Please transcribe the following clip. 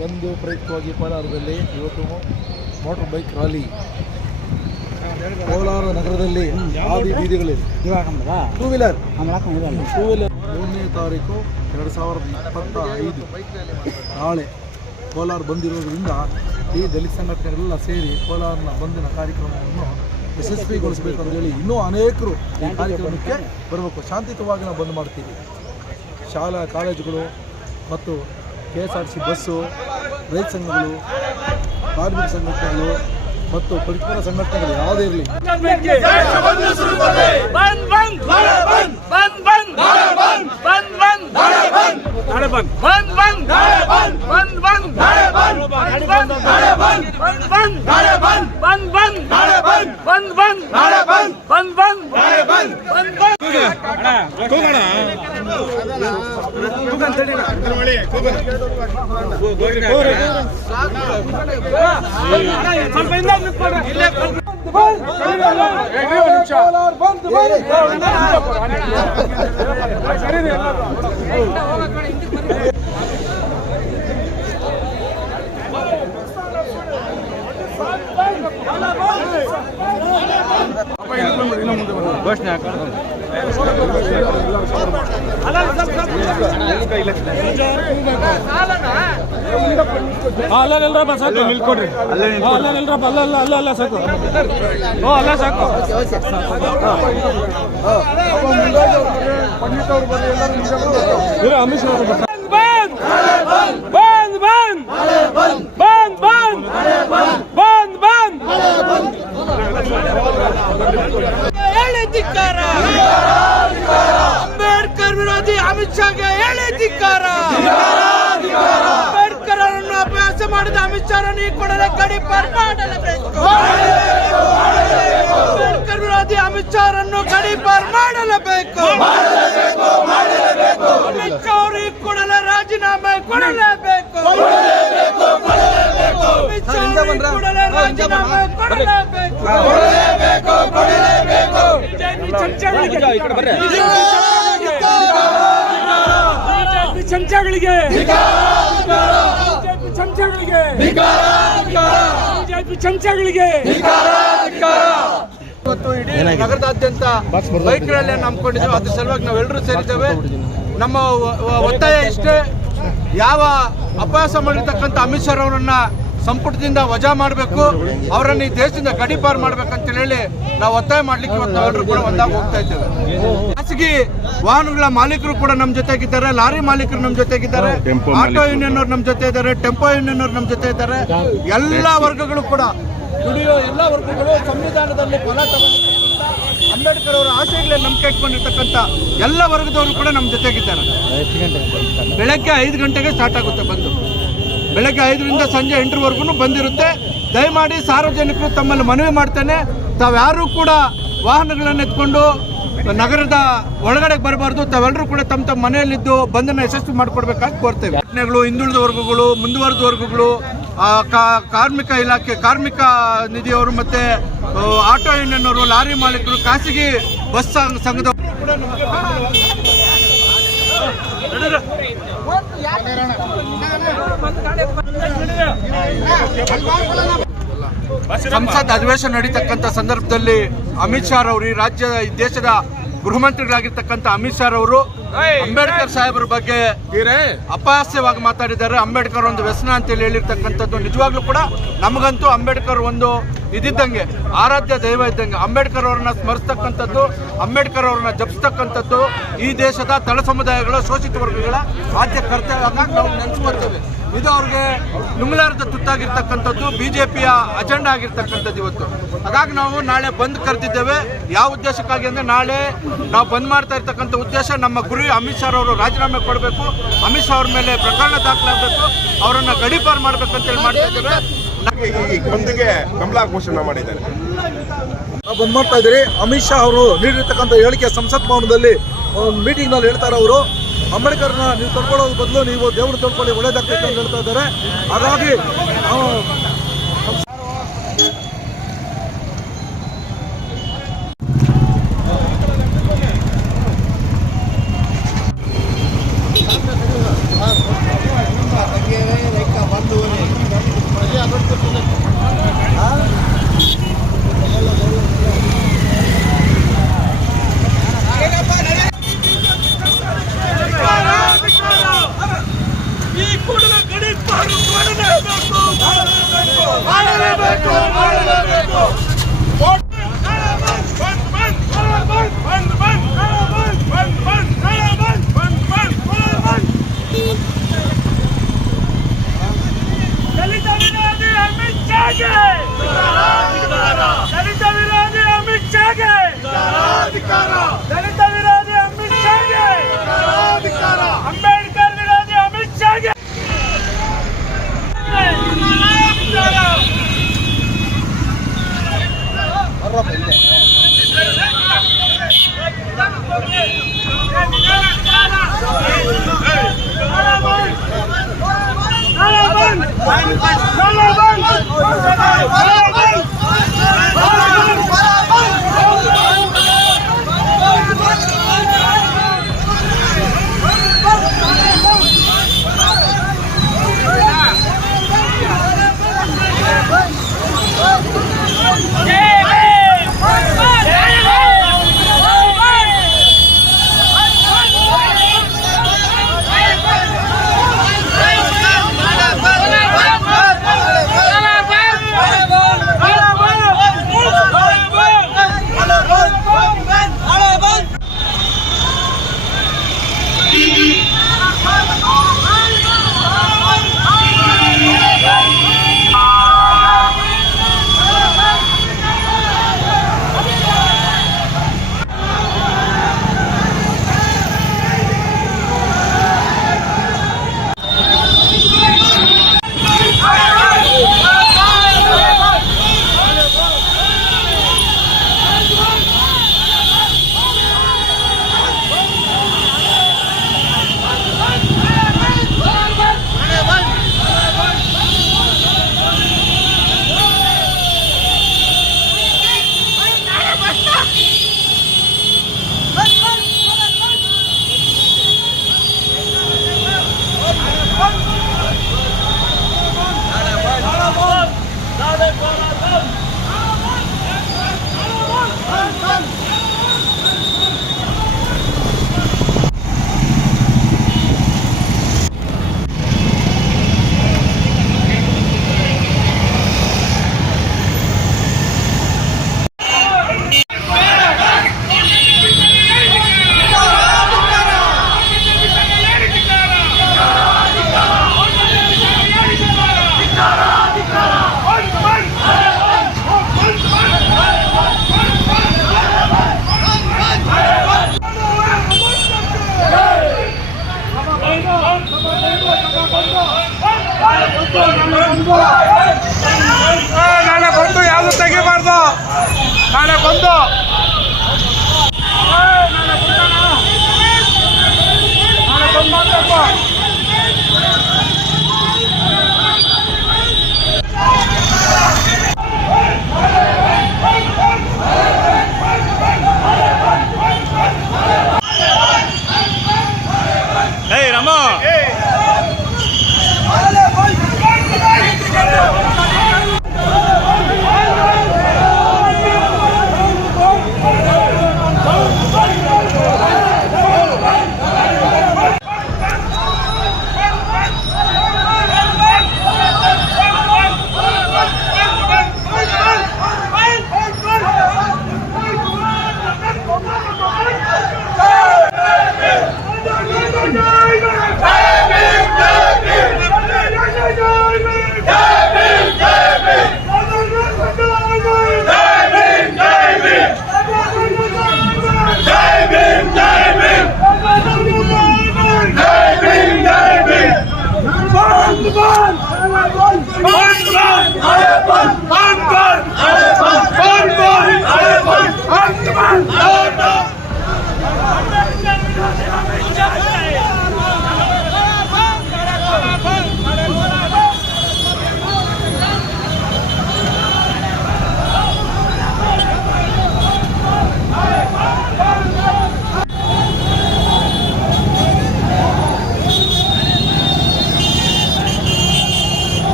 ಬಂದು ಪ್ರಯುಕ್ತವಾಗಿ ಕೋಲಾರದಲ್ಲಿ ಇವತ್ತು ಮೋಟರ್ ಬೈಕ್ ರ್ಯಾಲಿ ಕೋಲಾರ ನಗರದಲ್ಲಿ ಆದಿ ಬೀದಿಗಳಿದೆ. ಟೂ ವೀಲರ್ 3ನೇ ತಾರೀಕು 2025 ನಾಳೆ ಕೋಲಾರ ಬಂದಿರೋದ್ರಿಂದ ಈ ದಲಿತ ಸಂಘಟನೆಗಳೆಲ್ಲ ಸೇರಿ ಕೋಲಾರನ ಬಂದಿನ ಕಾರ್ಯಕ್ರಮವನ್ನು ಯಶಸ್ವಿಗೊಳಿಸಬೇಕು ಅಂತೇಳಿ ಇನ್ನೂ ಅನೇಕರು ಈ ಕಾರ್ಯಕ್ರಮಕ್ಕೆ ಬರಬೇಕು. ಶಾಂತಿಯುತವಾಗಿ ನಾವು ಬಂದ್ ಮಾಡ್ತೀವಿ. ಶಾಲಾ ಕಾಲೇಜುಗಳು ಮತ್ತು KSRTC ಬಸ್ಸು, ರೈತ ಸಂಘಗಳು, ಕಾರ್ಮಿಕ ಸಂಘಟನೆಗಳು ಮತ್ತು ಪರಸ್ಪರ ಸಂಘಟನೆಗಳು ಯಾವುದೇ ಇರಲಿ ಘೋಷಣೆ ಅಲ್ಲ ಸಾಕು ನಿಲ್ಕೊಡ್ರಿ. ಅಲ್ಲ ಸಾಕು ಅಲ್ಲ ಸಾಕು ಅಮಿತ್ ಶಾ ಅಂಬೇಡ್ಕರ್ ವಿರೋಧಿ ಅಮಿತ್ ಶಾಗೆ ಹೇಳಿ ಧಿಕ್ಕಾರ. ಅಂಬೇಡ್ಕರ್ ಅವರನ್ನು ಅಭ್ಯಾಸ ಮಾಡಿದ ಅಮಿತ್ ಶಾ ಈ ಕೂಡಲೇ ಗಡೀಪಾರು ಮಾಡಲೇಬೇಕು. ಅಂಬೇಡ್ಕರ್ ವಿರೋಧಿ ಅಮಿತ್ ಶಾ ಅವರನ್ನು ಗಡೀಪಾರು ಮಾಡಲೇಬೇಕು. ಅಮಿತ್ ಶಾ ಅವರು ಈ ಕೂಡಲೇ ರಾಜೀನಾಮೆ ಕೊಡಲೇಬೇಕು. ಅಮಿತ್ ಶಾ ಅವರು ಈ ಕೂಡಲೇ ರಾಜೀನಾಮೆ ಕೊಡಲೇಬೇಕು. ಚಮಚಗಳಿಗೆ ಇವತ್ತು ಇಡೀ ನಗರದಾದ್ಯಂತ ಬೈಕ್ ರ್ಯಾಲಿಯನ್ನು ಹಮ್ಮಿಕೊಂಡಿದ್ದೇವೆ. ಅದ್ರ ಸಲುವಾಗಿ ನಾವೆಲ್ಲರೂ ಸೇರಿದ್ದೇವೆ. ನಮ್ಮ ಒತ್ತಾಯ ಇಷ್ಟೇ, ಯಾವ ಅಪಹಾಸ ಮಾಡಿರ್ತಕ್ಕಂಥ ಅಮಿತ್ ಶಾ ಅವರನ್ನ ಸಂಪುಟದಿಂದ ವಜಾ ಮಾಡಬೇಕು, ಅವರನ್ನು ಈ ದೇಶದಿಂದ ಗಡೀಪಾರು ಮಾಡ್ಬೇಕಂತ ಹೇಳಿ ನಾವು ಒತ್ತಾಯ ಮಾಡ್ಲಿಕ್ಕೆ ಇವತ್ತು ನಾವೆಲ್ಲರೂ ಕೂಡ ಒಂದಾಗಿ ಹೋಗ್ತಾ ಇದ್ದೇವೆ. ಖಾಸಗಿ ವಾಹನಗಳ ಮಾಲೀಕರು ಕೂಡ ನಮ್ಮ ಜೊತೆಗಿದ್ದಾರೆ, ಲಾರಿ ಮಾಲೀಕರು ನಮ್ಮ ಜೊತೆಗಿದ್ದಾರೆ, ಆಟೋ ಯೂನಿಯನ್ ಅವ್ರು ನಮ್ಮ ಜೊತೆ ಇದ್ದಾರೆ, ಟೆಂಪೋ ಯೂನಿಯನ್ ಅವ್ರು ನಮ್ಮ ಜೊತೆ ಇದ್ದಾರೆ. ಎಲ್ಲ ವರ್ಗಗಳು ಕೂಡ ದುಡಿಯೋ ಎಲ್ಲ ವರ್ಗಗಳು ಸಂವಿಧಾನದಲ್ಲಿ ಫಲ ತಗೊಂಡಿರ್ತಕ್ಕಂಥ ಅಂಬೇಡ್ಕರ್ ಅವರ ಆಶಯಗಳಲ್ಲಿ ನಂಬಿಕೆ ಇಟ್ಕೊಂಡಿರ್ತಕ್ಕಂಥ ಎಲ್ಲ ವರ್ಗದವರು ಕೂಡ ನಮ್ಮ ಜೊತೆಗಿದ್ದಾರೆ. ಬೆಳಗ್ಗೆ 5 ಗಂಟೆಗೆ ಸ್ಟಾರ್ಟ್ ಆಗುತ್ತೆ ಬಂದು, ಬೆಳಗ್ಗೆ 5ರಿಂದ ಸಂಜೆ 8ರವರೆಗೂ ಬಂದಿರುತ್ತೆ. ದಯಮಾಡಿ ಸಾರ್ವಜನಿಕರು ತಮ್ಮಲ್ಲಿ ಮನವಿ ಮಾಡ್ತೇನೆ, ತಾವ್ಯಾರೂ ಕೂಡ ವಾಹನಗಳನ್ನು ಎತ್ಕೊಂಡು ನಗರದ ಒಳಗಡೆ ಬರಬಾರ್ದು. ತಾವೆಲ್ಲರೂ ಕೂಡ ತಮ್ಮ ಮನೆಯಲ್ಲಿದ್ದು ಬಂದನ್ನು ಯಶಸ್ವಿ ಮಾಡಿಕೊಡ್ಬೇಕಾಗಿ ಕೋರ್ತೇವೆ. ಘಟನೆಗಳು, ಹಿಂದುಳಿದ ವರ್ಗಗಳು, ಮುಂದುವರೆದ ವರ್ಗಗಳು, ಕಾರ್ಮಿಕ ಇಲಾಖೆ, ಕಾರ್ಮಿಕ ನಿಧಿಯವರು, ಮತ್ತೆ ಆಟೋ ಯೂನಿಯನ್ ಅವರು, ಲಾರಿ ಮಾಲೀಕರು, ಖಾಸಗಿ ಬಸ್ ಸಂಘದವರು ಕೂಡ ನಮಗೆ ಸಂಸತ್ ಅಧಿವೇಶನ ನಡೀತಕ್ಕಂಥ ಸಂದರ್ಭದಲ್ಲಿ ಅಮಿತ್ ಶಾ ಅವರು, ಈ ದೇಶದ ಗೃಹ ಮಂತ್ರಿಗಳಾಗಿರ್ತಕ್ಕಂಥ ಅಮಿತ್ ಶಾ ಅವರು ಅಂಬೇಡ್ಕರ್ ಸಾಹೇಬರ ಬಗ್ಗೆ ಅಪಹಾಸ್ಯವಾಗಿ ಮಾತಾಡಿದ್ದಾರೆ. ಅಂಬೇಡ್ಕರ್ ಒಂದು ವ್ಯಸನ ಅಂತೇಳಿ ಹೇಳಿರ್ತಕ್ಕಂಥದ್ದು ನಿಜವಾಗ್ಲೂ ಕೂಡ ನಮಗಂತೂ ಅಂಬೇಡ್ಕರ್ ಒಂದು ಇದ್ದಂಗೆ, ಆರಾಧ್ಯ ದೈವ ಇದ್ದಂಗೆ. ಅಂಬೇಡ್ಕರ್ ಅವರನ್ನ ಸ್ಮರಿಸ್ತಕ್ಕಂಥದ್ದು, ಅಂಬೇಡ್ಕರ್ ಅವರನ್ನ ಜಪಿಸ್ತಕ್ಕಂಥದ್ದು ಈ ದೇಶದ ತಳ ಸಮುದಾಯಗಳ, ಶೋಷಿತ ವರ್ಗಗಳ ಆದ್ಯ ಕರ್ತವ್ಯ ನಾವು ನೆನೆಸ್ಕೊಳ್ತೇವೆ. ಇದು ಅವ್ರಿಗೆ ನುಂಗಲಾರದ ತುತ್ತಾಗಿರ್ತಕ್ಕಂಥದ್ದು, ಬಿಜೆಪಿಯ ಅಜೆಂಡಾ ಆಗಿರ್ತಕ್ಕಂಥದ್ದು ಇವತ್ತು. ಹಾಗಾಗಿ ನಾವು ನಾಳೆ ಬಂದ್ ಕರೆದಿದ್ದೇವೆ. ಯಾವ ಉದ್ದೇಶಕ್ಕಾಗಿ ಅಂದರೆ, ನಾಳೆ ನಾವು ಬಂದ್ ಮಾಡ್ತಾ ಇರ್ತಕ್ಕಂಥ ಉದ್ದೇಶ ನಮ್ಮ ಗುರಿ ಅಮಿತ್ ಶಾ ಅವರು ರಾಜೀನಾಮೆ ಕೊಡಬೇಕು, ಅಮಿತ್ ಶಾ ಅವ್ರ ಮೇಲೆ ಪ್ರಕರಣ ದಾಖಲಾಗಬೇಕು, ಅವರನ್ನ ಗಡೀಪಾರು ಮಾಡ್ಬೇಕಂತೇಳಿ ಮಾಡ್ತಾ ಇದ್ದೇವೆ. ಈ ಬಂದ್ಗೆ ಬೆಂಬಲ ಘೋಷಣೆ ಮಾಡಿದ್ದಾರೆ. ನಾವು ಬಂದ್ ಮಾಡ್ತಾ ಇದ್ದೀರಿ. ಅಮಿತ್ ಶಾ ಅವರು ನೀಡಿರ್ತಕ್ಕಂಥ ಹೇಳಿಕೆ ಸಂಸತ್ ಭವನದಲ್ಲಿ ಮೀಟಿಂಗ್ ನಲ್ಲಿ ಹೇಳ್ತಾರೆ. ಅವರು ಅಂಬೇಡ್ಕರ್ನ ನೀವು ತೊಳ್ಕೊಳ್ಳೋದ್ರ ಬದಲು ನೀವು ದೇವ್ರನ್ನ ತೊಳ್ಕೊಳ್ಳಿ ಒಳ್ಳೇದಾಗ್ತೈತೆ ಅಂತ ಹೇಳ್ತಾ ಇದ್ದಾರೆ. ಹಾಗಾಗಿ ಅಂಬೇಡ್ಕರ್ ವಿರೋಧಿ ಅಮಿತ್ ಶಾಗೆ Bye.